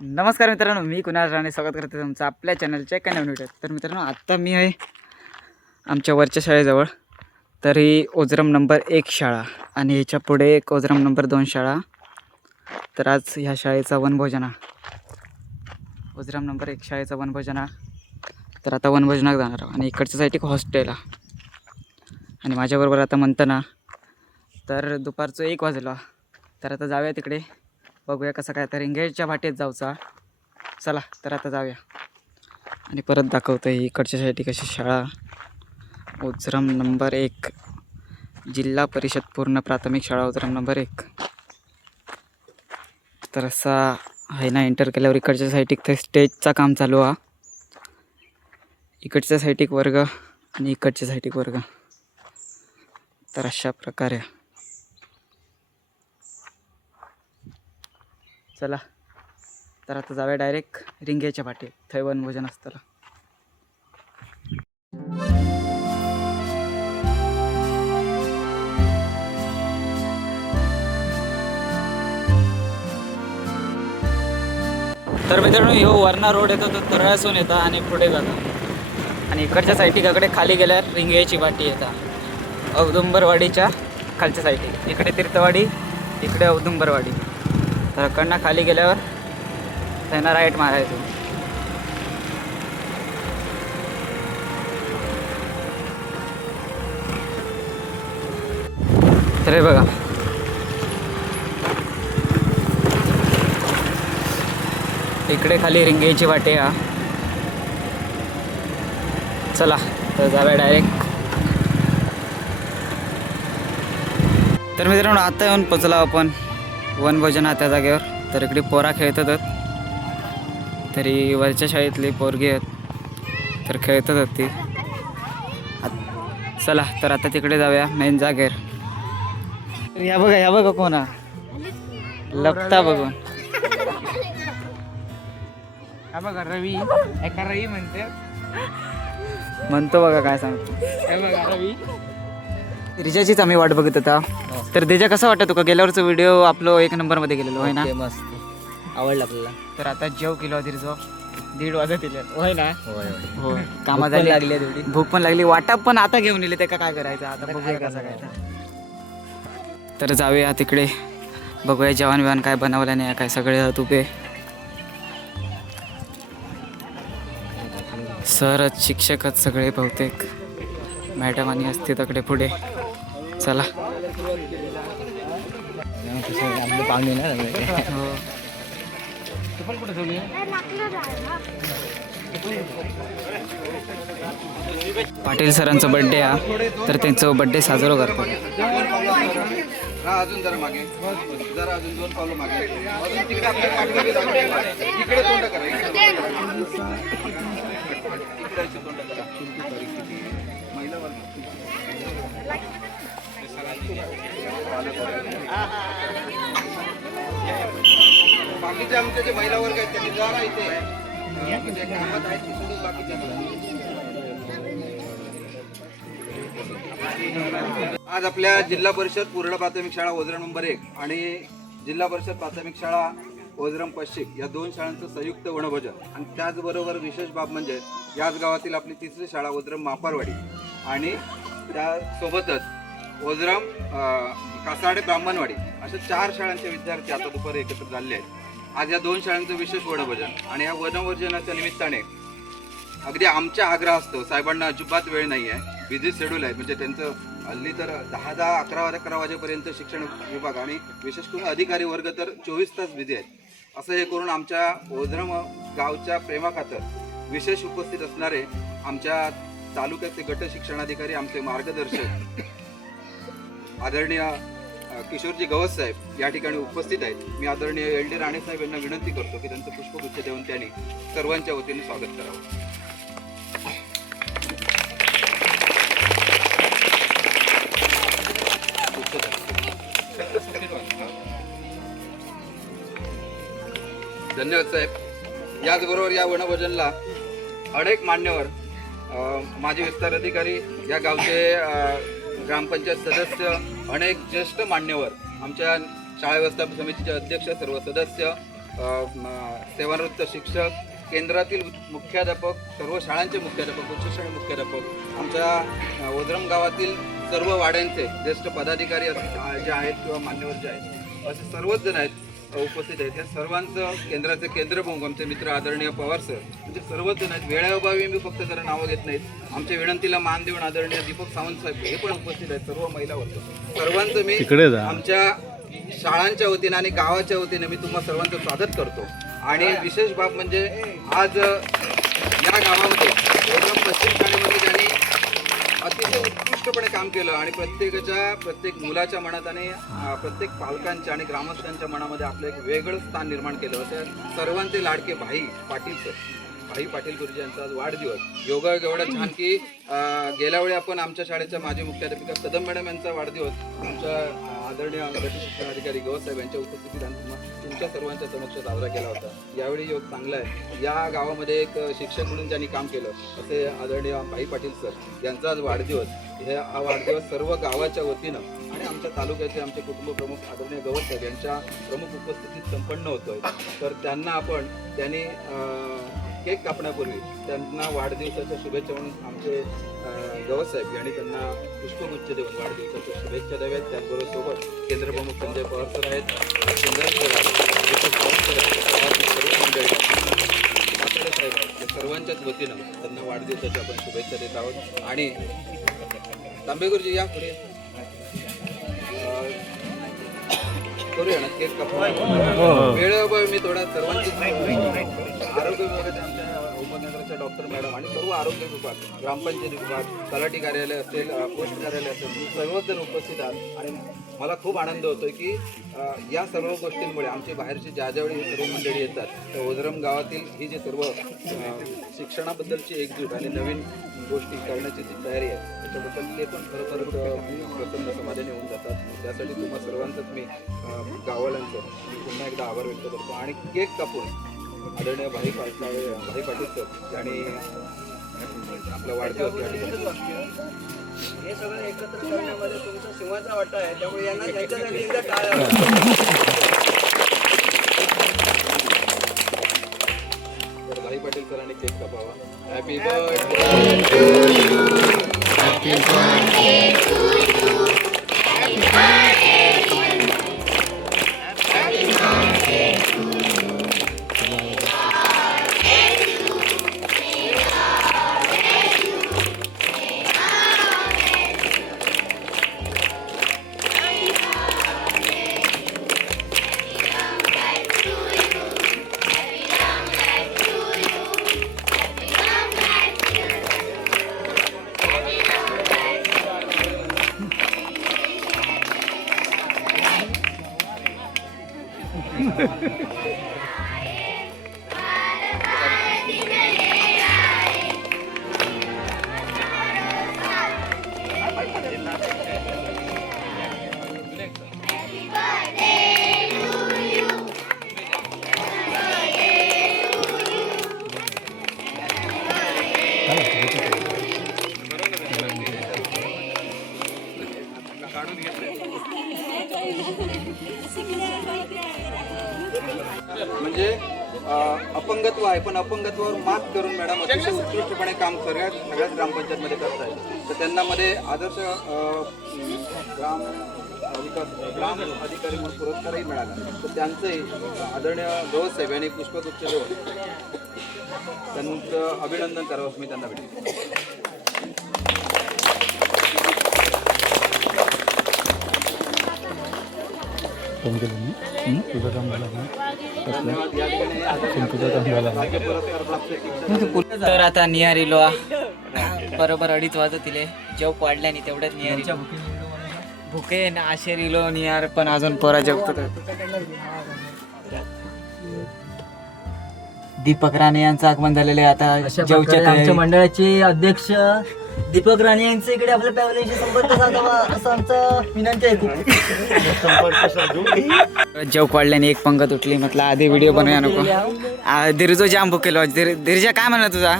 नमस्कार मित्रांनो, मी कुणाल राणे स्वागत करते तुमचं आपल्या चॅनलच्या एका नवीन व्हिडिओत. तर मित्रांनो, आत्ता मी आहे आमच्या वरच्या शाळेजवळ. तर ही ओजरम नंबर 1 शाळा आणि ह्याच्या पुढे एक ओजरम नंबर 2 शाळा. तर आज ह्या शाळेचा वनभोजना, ओजरम नंबर 1 शाळेचा वनभोजना. तर आता वनभोजनात जाणार आहोत आणि इकडच्या साईड एक हॉस्टेल आहे. आणि माझ्याबरोबर आता म्हणताना तर दुपारचं 1 वाजला. तर आता जाऊया तिकडे, बघूया कसं काय. तर रिंगेच्या भाटेत जाऊचा. चला तर आता जाऊया आणि परत दाखवतो ही इकडच्या साईड कशी शाळा. ओजरम नंबर 1 जिल्हा परिषद पूर्ण प्राथमिक शाळा ओजरम नंबर 1. तर असा आहे ना, एंटर केल्यावर इकडच्या साईड ते स्टेजचा काम चालू आहे. इकडच्या साईड एक वर्ग आणि इकडच्या साईड एक वर्ग. तर अशा प्रकारे चला तर आता जाऊया डायरेक्ट रिंगेच्या भाटेत, थंय वनभोजन असतं. तर मित्रांनो, ह्यो वरणा रोड येतो तो तरळासून येता आणि पुढे जाता. आणि इकडच्या साईडकडे खाली गेल्यावर रिंगेची भाटी येतात औदुंबरवाडीच्या खालच्या साईड. इकडे तीर्थवाडी, इकडे औदुंबरवाडी. तर इकडनं खाली गेल्यावर त्यांना राईट मारायचं. तर हे बघा, इकडे खाली रिंगेची वाटे हा. चला तर जाऊया डायरेक्ट. तर मित्रांनो, आता येऊन पोचला आपण वनभोजना त्या जागेवर. तर इकडे पोरा खेळतात. तरी वरच्या शाळेतली पोरगी आहेत तर खेळतात ती. चला तर आता तिकडे जाऊया मेन जागेवर. या बघा कोणा लपता बघून. हा बघा रवी, एका रवी म्हणतो बघा काय सांगतो. हे बघा रवी. रिचाचीच आम्ही वाट बघत होता. तर त्याच्या कसं वाटतं तुका? गेल्यावरचा व्हिडिओ आपलो 1 नंबरमध्ये गेलेलो होय ना? मस्त आवडला आपल्याला. तर आता जेव केलो तिरचो 1:30 वाजत दिले होय ना? होय कामा झाली, लागली तेवढी. भूक पण लागली. वाटा पण आता घेऊन येले, ते काय करायचं आता बघूया कसं काय. तर जाऊया तिकडे, बघूया जेवण बिवण काय बनवलं नाही काय. सगळे तुपे सरच शिक्षकच सगळे बहुतेक, मॅडम आणि असते तकडे पुढे. चला पाहुणे ना. हो. पाटील सरांचा बड्डे हा. तर त्यांचं बड्डे साजरा करतात. अजून जरा मागे, जरा अजून 2 पावलं मागे. अजून तिकडे आपल्या पाठीमागे जागा. इकडे तोंड करा, इकडे तोंड करा. महिला वर्ग बाकीचे आमचे जे महिला वर्ग आहेत त्यांनी जरा इथे म्हणजे कामात आहेत, सोडून बाकीच्या. आज आपल्या जिल्हा परिषद पूर्ण प्राथमिक शाळा ओजरम नंबर 1 आणि जिल्हा परिषद प्राथमिक शाळा ओजरम पश्चिम या 2 शाळांचं संयुक्त वनभोजन. आणि त्याचबरोबर विशेष बाब म्हणजे याच गावातील आपली 3री शाळा ओजरम मापारवाडी आणि त्यासोबतच ओजरम कासाडे ब्राह्मणवाडी अशा 4 शाळांचे विद्यार्थी आता दुपारी एकत्र झाले आहेत. आज या 2 शाळांचं विशेष वनभोजन. आणि या वनभोजनाच्या निमित्ताने अगदी आमच्या आग्रह असतो, साहेबांना अजिबात वेळ नाही आहे, बिझी शेड्यूल आहे. म्हणजे त्यांचं हल्ली तर 10, 11 वाजेपर्यंत शिक्षण विभाग आणि विशेष करून अधिकारी वर्ग तर 24 तास बिझी आहेत. असं हे करून आमच्या ओजरम गावच्या प्रेमाखातर विशेष उपस्थित असणारे आमच्या तालुक्याचे गट शिक्षणाधिकारी, आमचे मार्गदर्शक आदरणीय किशोरजी गवस साहेब या ठिकाणी उपस्थित आहेत. मी आदरणीय LD राणे साहेब यांना विनंती करतो की त्यांचं पुष्पगुच्छ देऊन त्यांनी सर्वांच्या वतीने स्वागत करावं. धन्यवाद साहेब. याचबरोबर या वनभोजनला अनेक मान्यवर, माजी विस्तार अधिकारी, या गावचे ग्रामपंचायत सदस्य, अनेक ज्येष्ठ मान्यवर, आमच्या शाळा व्यवस्थापन समितीचे अध्यक्ष, सर्व सदस्य, सेवानिवृत्त शिक्षक, केंद्रातील मुख्याध्यापक, सर्व शाळांचे मुख्याध्यापक, उच्च शाळा मुख्याध्यापक, आमच्या ओझरम गावातील सर्व वाड्यांचे ज्येष्ठ पदाधिकारी जे आहेत किंवा मान्यवर जे आहेत, असे सर्वच जण आहेत उपस्थित आहेत. या सर्वांचं केंद्राचे केंद्रप्रमुख आमचे मित्र आदरणीय पवार सर, म्हणजे सर्वच जण आहेत. वेळेअभावी मी फक्त जरा नावं घेत नाहीत. आमच्या विनंतीला मान देऊन आदरणीय दीपक सावंत साहेब हे पण उपस्थित आहेत. सर्व महिला वर्ग, सर्वांचं मी आमच्या शाळांच्या वतीनं आणि गावाच्या वतीनं मी तुम्हा सर्वांचं स्वागत करतो. आणि विशेष बाब म्हणजे आज या गावामध्ये ओझरम पश्चिम शाळेमध्ये ज्यांनी अतिशय उत्कृष्टपणे काम केलं आणि प्रत्येक मुलाच्या मनात आणि प्रत्येक पालकांच्या आणि ग्रामस्थांच्या मनामध्ये आपलं एक वेगळं स्थान निर्माण केलं. असे सर्वांचे लाडके भाई पाटील गुरुजी यांचा आज वाढदिवस. योगायोग एवढा छान की गेल्या वेळी आपण आमच्या शाळेच्या माजी मुख्याध्यापिका कदम मॅडम यांचा वाढदिवस आमच्या आदरणीय गट शिक्षणाधिकारी गौसाहेब यांच्या उपस्थितीत तुमच्या सर्वांच्या समक्ष साजरा केला होता. यावेळी योग चांगला आहे. या गावामध्ये एक शिक्षक म्हणून ज्यांनी काम केलं असे आदरणीय भाई पाटील सर यांचा आज वाढदिवस. हा वाढदिवस सर्व गावाच्या वतीनं आणि आमच्या तालुक्याचे आमचे कुटुंब प्रमुख आदरणीय गौसाहेब यांच्या प्रमुख उपस्थितीत संपन्न होतोय. तर त्यांनी केक कापण्यापूर्वी त्यांना वाढदिवसाच्या शुभेच्छा म्हणून आमचे गौसाहेब यांनी त्यांना पुष्पगुच्छ देऊन वाढदिवसाच्या शुभेच्छा द्याव्यात. त्याचबरोबर सोबत केंद्रप्रमुख संजय पवार सर आहेत, सर्व मंडळी साहेब आहेत, सर्वांच्याच वतीनं त्यांना वाढदिवसाच्या आपण शुभेच्छा देत आहोत. आणि तांबे गुरुजी या पुढे करूया ना केक कापून. वेळेअभावी मी थोडा सर्वांची आरोग्य विभागाच्या आमच्या उपकेंद्राच्या डॉक्टर मॅडम आणि सर्व आरोग्य विभाग, ग्रामपंचायत विभाग, तलाठी कार्यालय असेल, पोस्ट कार्यालय असेल, सर्वच जण उपस्थित आहात. आणि मला खूप आनंद होतोय की या सर्व गोष्टींमुळे आमची बाहेरची ज्यावेळी ही सर्व मंडळी येतात तर ओझरम गावातील ही जी सर्व शिक्षणाबद्दलची एकजूट आणि नवीन गोष्टी करण्याची जी तयारी आहे त्याच्याबद्दल ते पण खरं प्रसन्न समाधानी होऊन जातात. त्यासाठी तुम्हा सर्वांचंच मी गावाल्यांचं पुन्हा एकदा आभार व्यक्त करतो. आणि केक कापून आदरणीय भाई पाटील सर यांनी आपला वाढदिवस या ठिकाणी हे सगळं एकत्र करण्यामध्ये तुमचा सिंहाचा वाटा आहे. त्यामुळे यांना त्यांच्यासाठी एकदा टाळ्या. तर भाई पाटील सरांनी केक कापावा. Happy birthday to you, happy birthday to you, happy birthday to you, happy birthday to you. म्हणजे अपंगत्व आहे पण अपंगत्वावर मात करून मॅडम अतिशय उत्कृष्टपणे काम सगळ्याच ग्रामपंचायतमध्ये करतायत. तर त्यांना मध्ये आदर्श ग्राम अधिकारी म्हणून पुरस्कारही मिळाला. तर त्यांचंही आदरणीय गौसाहेब यांनी पुष्पगुच्छ देऊन त्यांचं अभिनंदन करावं मी त्यांना भेटतो. तर आता निहार इलो बरोबर 2:30 वाजतील. जेव वाढल्याने तेवढ्याच निहार भुके ना आशेर इलो निहार पण अजून पोरा जेवतो. दीपक राणे यांचं आगमन झालेलं आहे. आता जेवच्या आमच्या मंडळाचे अध्यक्ष दीपक राणे यांचे इकडे आपल्या फॅमिलीशी संपर्क साधावा असं आमचं विनंती आहे. जेव वाढल्याने एक पंगत उठली. म्हटलं आधी व्हिडिओ बनवूया नको. धीरजो जाम भुकेलो. धीरजा काय म्हणा तुझा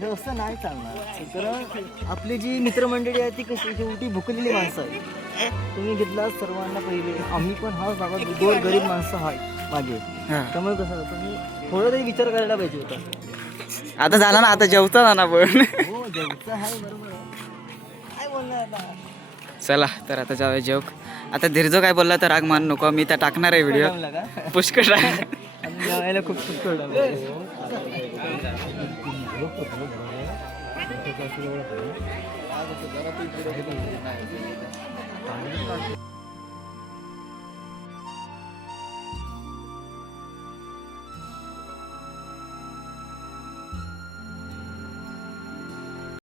हे असं नाही चालणार. कारण आपली जी मित्रमंडळी आहे ती कशी शेवटी भुकलेली माणसं आहेत. तुम्ही घेतला सर्वांना पहिले, आम्ही पण हा भागात गोर गरीब माणसं आहे मागे. हा. त्यामुळे कसं तुम्ही थोडा तरी विचार करायला पाहिजे होता. आता झाला ना, आता जेवता ना पण. हो जेवचं आहे बरोबर आहे. काय बोलणार आता. चला तर आता जाऊया जेवक. आता धीरजो काय बोलला तर राग मान नको, मी तर टाकणार आहे व्हिडिओ जमला का? पुष्कळ आहे. आणि जेवायला खूप खूप थोडा